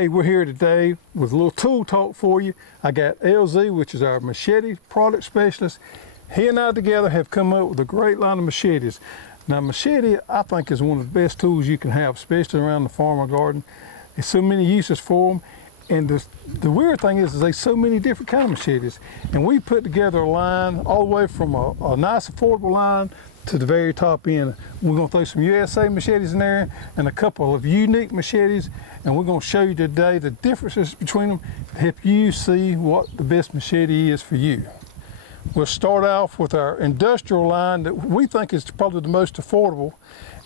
Hey, we're here today with a little tool talk for you. I got LZ, which is our machete product specialist. He and I together have come up with a great line of machetes. Now, machete, I think, is one of the best tools you can have, especially around the farm or garden. There's so many uses for them. And the weird thing is there's so many different kind of machetes. And we put together a line all the way from a nice affordable line to the very top end. We're gonna throw some USA machetes in there and a couple of unique machetes, and we're gonna show you today the differences between them to help you see what the best machete is for you. We'll start off with our industrial line that we think is probably the most affordable.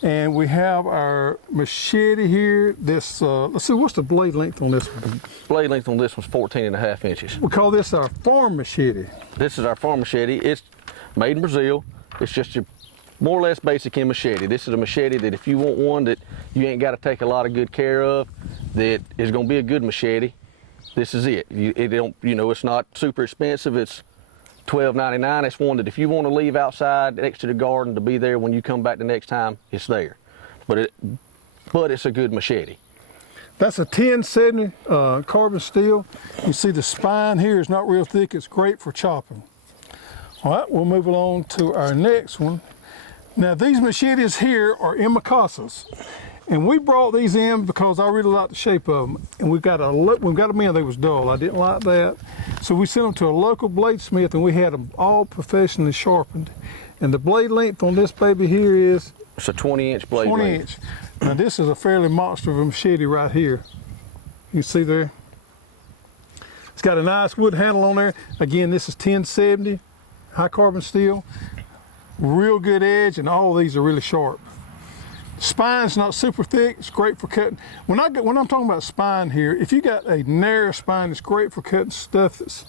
And we have our machete here. This, let's see, what's the blade length on this one? Blade length on this one's 14.5 inches. We call this our farm machete. This is our farm machete. It's made in Brazil. It's just your more or less basic in machete. This is a machete that if you want one that you ain't got to take a lot of good care of, that is going to be a good machete, this is it. It's not super expensive. It's $12.99. It's one that if you want to leave outside next to the garden to be there when you come back the next time, it's there. But it's a good machete. That's a 1070 carbon steel. You see the spine here is not real thick. It's great for chopping. All right, we'll move along to our next one. Now, these machetes here are Imakasas, and we brought these in because I really like the shape of them. And we've got them in. They was dull. I didn't like that, so we sent them to a local bladesmith, and we had them all professionally sharpened. And the blade length on this baby here is it's a 20-inch blade 20 length. inch. Now, this is a fairly monster of a machete right here. You see there. It's got a nice wood handle on there. Again, this is 1070 high carbon steel. Real good edge, and all of these are really sharp. Spine's not super thick. It's great for cutting. When I'm talking about spine here, if you got a narrow spine, it's great for cutting stuff that's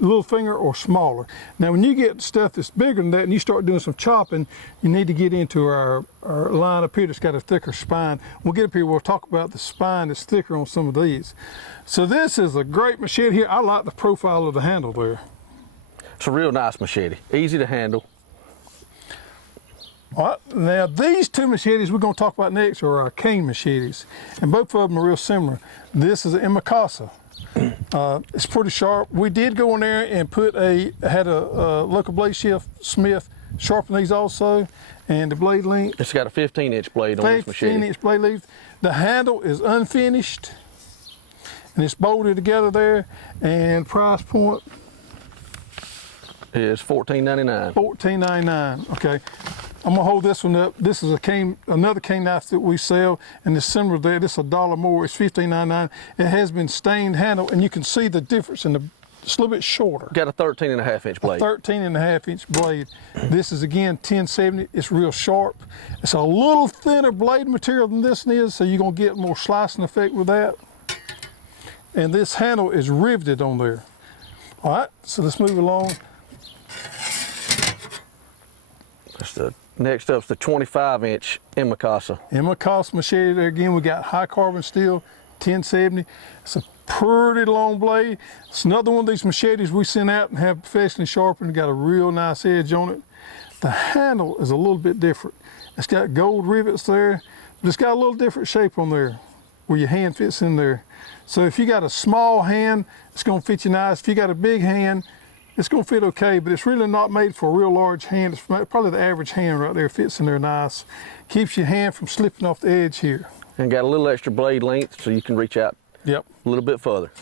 little finger or smaller. Now, when you get stuff that's bigger than that and you start doing some chopping, you need to get into our line up here that's got a thicker spine. We'll get up here, we'll talk about the spine that's thicker on some of these. So this is a great machete here. I like the profile of the handle there. It's a real nice machete, easy to handle. All right, now these two machetes we're going to talk about next are our cane machetes, and both of them are real similar. This is an Imakasa. It's pretty sharp. We did go in there and had a local bladesmith sharpen these also, and the blade length. It's got a 15-inch blade on this machete. 15-inch blade length. The handle is unfinished, and it's bolted together there, and price point is $14.99. $14.99. Okay. I'm gonna hold this one up. This is another cane knife that we sell, and it's similar there. This is $1 more. It's $15.99. It has been stained handle, and you can see the difference in it's a little bit shorter. Got a 13.5-inch blade. 13.5-inch blade. This is again 1070. It's real sharp. It's a little thinner blade material than this is, so you're gonna get more slicing effect with that. And this handle is riveted on there. All right, so let's move along. Next up is the 25-inch Imakasa. Imakasa machete there again. We got high carbon steel, 1070. It's a pretty long blade. It's another one of these machetes we send out and have professionally sharpened. Got a real nice edge on it. The handle is a little bit different. It's got gold rivets there, but it's got a little different shape on there where your hand fits in there. So if you got a small hand, it's gonna fit you nice. If you got a big hand, it's gonna fit okay, but it's really not made for a real large hand. It's probably the average hand right there, fits in there nice. Keeps your hand from slipping off the edge here. And got a little extra blade length so you can reach out a little bit further.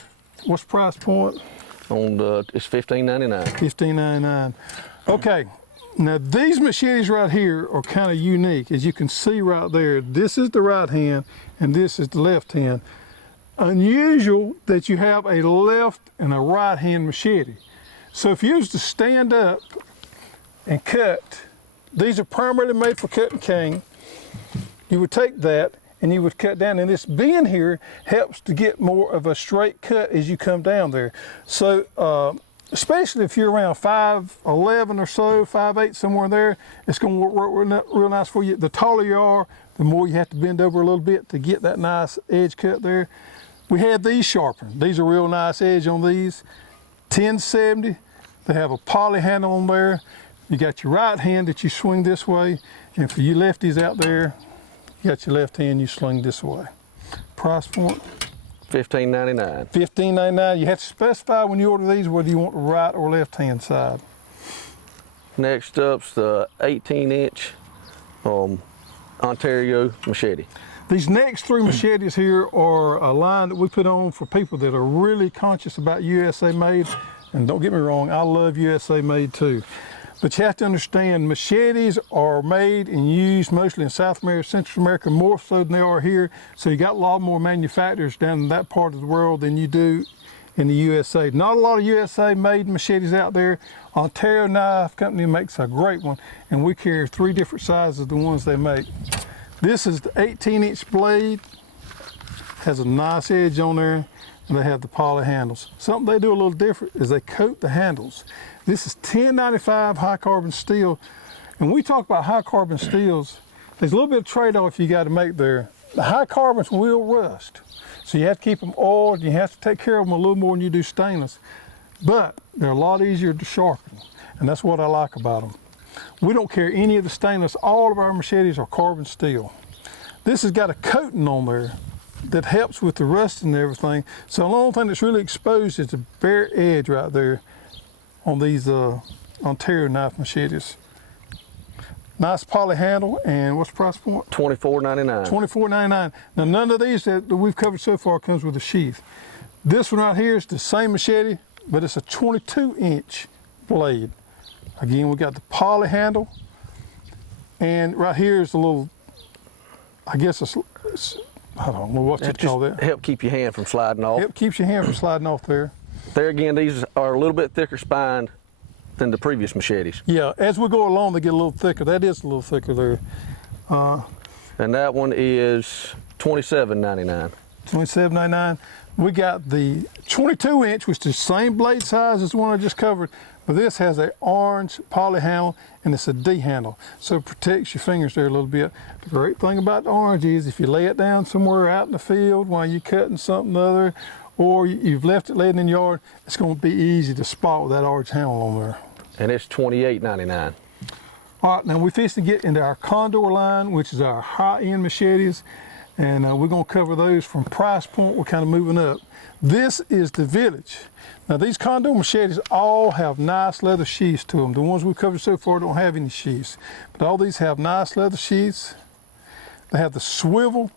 What's the price point? It's $15.99. $15.99. Okay, now these machetes right here are kind of unique. As you can see right there, this is the right hand and this is the left hand. Unusual that you have a left and a right hand machete. So if you was to stand up and cut, these are primarily made for cutting cane. You would take that and you would cut down, and this bend here helps to get more of a straight cut as you come down there. So especially if you're around 5'11" or so, 5'8", somewhere in there, it's going to work real nice for you. The taller you are, the more you have to bend over a little bit to get that nice edge cut there. We had these sharpened. These are real nice edge on these. 1070, they have a poly handle on there. You got your right hand that you swing this way, and for you lefties out there, you got your left hand you swing this way. Price point, $15.99. $15.99. You have to specify when you order these whether you want the right or left hand side. Next up's the 18-inch Ontario machete. These next three machetes here are a line that we put on for people that are really conscious about USA made. And don't get me wrong, I love USA made too. But you have to understand, machetes are made and used mostly in South America, Central America, more so than they are here. So you got a lot more manufacturers down in that part of the world than you do in the USA. Not a lot of USA made machetes out there. Ontario Knife Company makes a great one, and we carry 3 different sizes of the ones they make. This is the 18-inch blade, has a nice edge on there, and they have the poly handles. Something they do a little different is they coat the handles. This is 1095 high carbon steel. And when we talk about high carbon steels, there's a little bit of trade-off you got to make there. The high carbons will rust. So you have to keep them oiled, and you have to take care of them a little more than you do stainless. But they're a lot easier to sharpen, and that's what I like about them. We don't carry any of the stainless. All of our machetes are carbon steel. This has got a coating on there that helps with the rust and everything. So the only thing that's really exposed is the bare edge right there on these Ontario knife machetes. Nice poly handle, and what's the price point? $24.99. $24.99. Now none of these that we've covered so far comes with a sheath. This one right here is the same machete, but it's a 22-inch blade. Again, we got the poly handle, and right here is a little, I guess it's I don't know what you call that. Help keep your hand from sliding off. It keeps your hand from sliding off there. There again, these are a little bit thicker spined than the previous machetes. Yeah, as we go along, they get a little thicker. That is a little thicker there. And that one is $27.99. $27.99. We got the 22-inch, which is the same blade size as the one I just covered, but this has an orange poly handle, and it's a D handle, so it protects your fingers there a little bit. The great thing about the orange is if you lay it down somewhere out in the field while you're cutting something other, or you've left it laying in the yard, it's going to be easy to spot with that orange handle on there. And it's $28.99. All right, now we're fixing to get into our Condor line, which is our high-end machetes, and we're going to cover those from price point. We're kind of moving up. This is the Village. Now these Condor machetes all have nice leather sheaths to them. The ones we've covered so far don't have any sheaths, but all these have nice leather sheaths. They have the swivel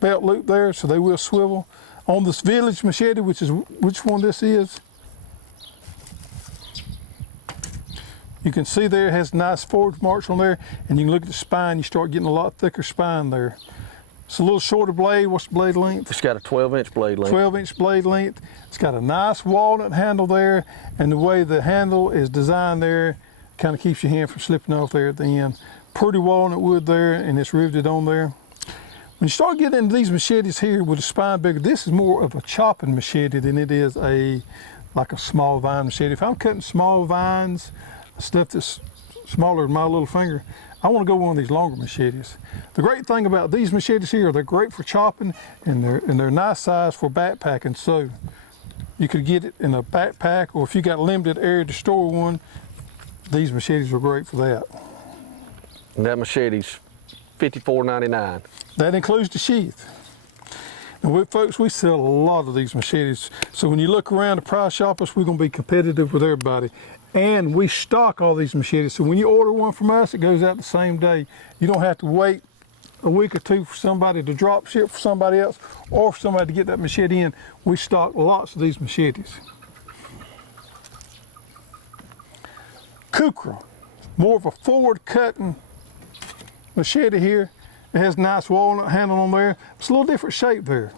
belt loop there, so they will swivel. On this Village machete, which one this is, you can see there it has nice forward marks on there, and you can look at the spine, you start getting a lot thicker spine there. It's a little shorter blade. What's the blade length? It's got a 12-inch blade length. 12-inch blade length. It's got a nice walnut handle there, and the way the handle is designed there kind of keeps your hand from slipping off there at the end. Pretty walnut wood there, and it's riveted on there. When you start getting into these machetes here with the spine bigger, this is more of a chopping machete than it is like a small vine machete. If I'm cutting small vines, stuff that's smaller than my little finger, I want to go one of these longer machetes. The great thing about these machetes here, they're great for chopping, and they're nice size for backpacking. So you could get it in a backpack, or if you got a limited area to store one, these machetes are great for that. And that machete's $54.99. That includes the sheath. And folks, we sell a lot of these machetes. So when you look around the price shoppers, we're going to be competitive with everybody. And we stock all these machetes. So when you order one from us, it goes out the same day. You don't have to wait a week or two for somebody to drop ship for somebody else, or for somebody to get that machete in. We stock lots of these machetes. Kukra, more of a forward cutting machete here. It has a nice walnut handle on there. It's a little different shape there.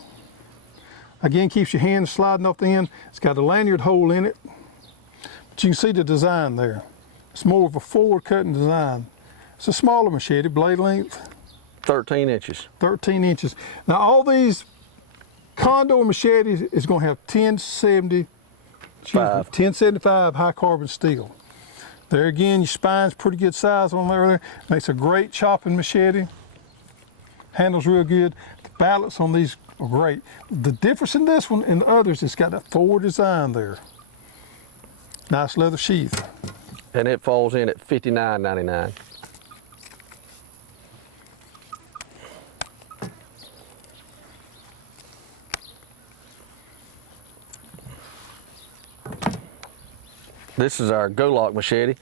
Again, keeps your hand sliding off the end. It's got a lanyard hole in it. But you can see the design there. It's more of a forward cutting design. It's a smaller machete, blade length 13 inches. 13 inches. Now all these Condor machetes is going to have 1075 high carbon steel. There again, your spine's pretty good size on there. Makes a great chopping machete. Handles real good. The balance on these are great. The difference in this one and the others, it's got that forward design there. Nice leather sheath. And it falls in at $59.99. This is our Go-Lock machete.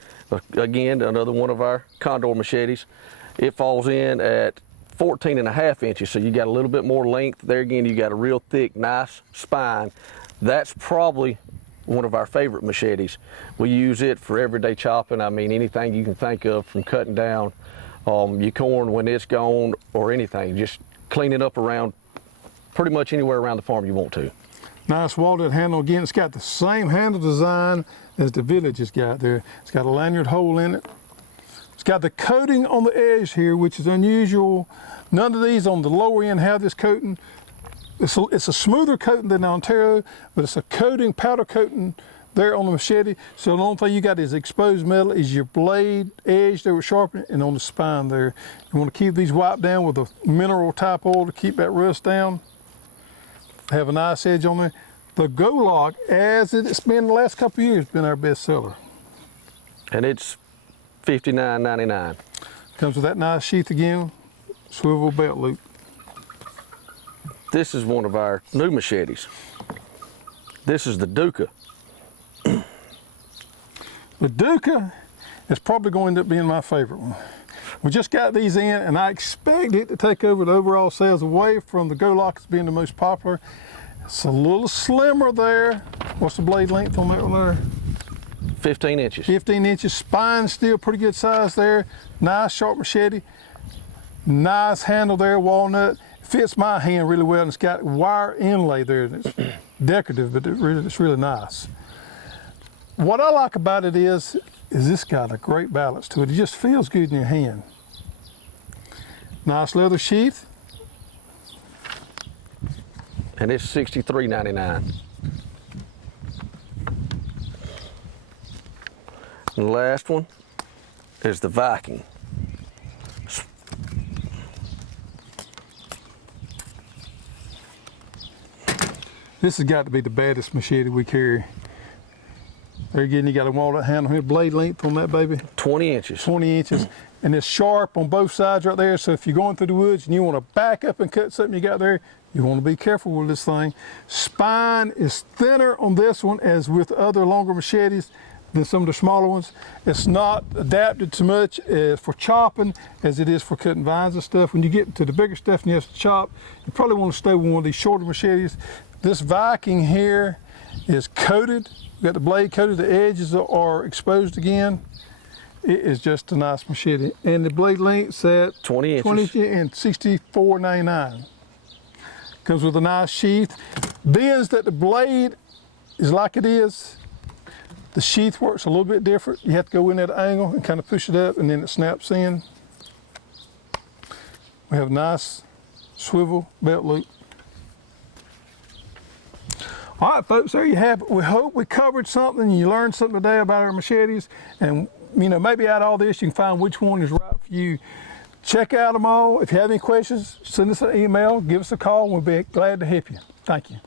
Again, another one of our Condor machetes. It falls in at 14.5 inches, so you got a little bit more length. There again, you got a real thick, nice spine. That's probably one of our favorite machetes. We use it for everyday chopping. I mean, anything you can think of, from cutting down your corn when it's gone or anything. Just clean it up around pretty much anywhere around the farm you want to. Nice welded handle again. It's got the same handle design as the Village has got there. It's got a lanyard hole in it. It's got the coating on the edge here, which is unusual. None of these on the lower end have this coating. It's a smoother coating than the Ontario, but it's a coating, powder coating there on the machete. So the only thing you got is exposed metal is your blade edge there with sharpening and on the spine there. You want to keep these wiped down with a mineral type oil to keep that rust down. Have a nice edge on there. The Go-Lock, as it's been the last couple of years, been our best seller. And it's $59.99. Comes with that nice sheath again, swivel belt loop. This is one of our new machetes. This is the Duca. The Duca is probably going to end up being my favorite one. We just got these in, and I expect it to take over the overall sales away from the Go-Lock as being the most popular. It's a little slimmer there. What's the blade length on that one there? 15 inches. 15 inches. Spine still pretty good size there. Nice sharp machete. Nice handle there, walnut. Fits my hand really well, and it's got wire inlay there. It's decorative, but it's really nice. What I like about it is this got a great balance to it. It just feels good in your hand. Nice leather sheath. And it's $63.99. And the last one is the Viking. This has got to be the baddest machete we carry. There again, you got a walnut handle here, blade length on that baby. 20 inches. 20 inches. And it's sharp on both sides right there. So if you're going through the woods and you want to back up and cut something you got there, you want to be careful with this thing. Spine is thinner on this one, as with other longer machetes, than some of the smaller ones. It's not adapted so much for chopping as it is for cutting vines and stuff. When you get to the bigger stuff and you have to chop, you probably want to stay with one of these shorter machetes. This Viking here is coated. We've got the blade coated, the edges are exposed again. It is just a nice machete. And the blade length's at 20 inches. 20 inches and $64.99. Comes with a nice sheath. Being that the blade is like it is, the sheath works a little bit different. You have to go in at an angle and kind of push it up, and then it snaps in. We have a nice swivel belt loop. All right, folks, there you have it. We hope we covered something and you learned something today about our machetes. And, you know, maybe out of all this, you can find which one is right for you. Check out them all. If you have any questions, send us an email, give us a call, and we'll be glad to help you. Thank you.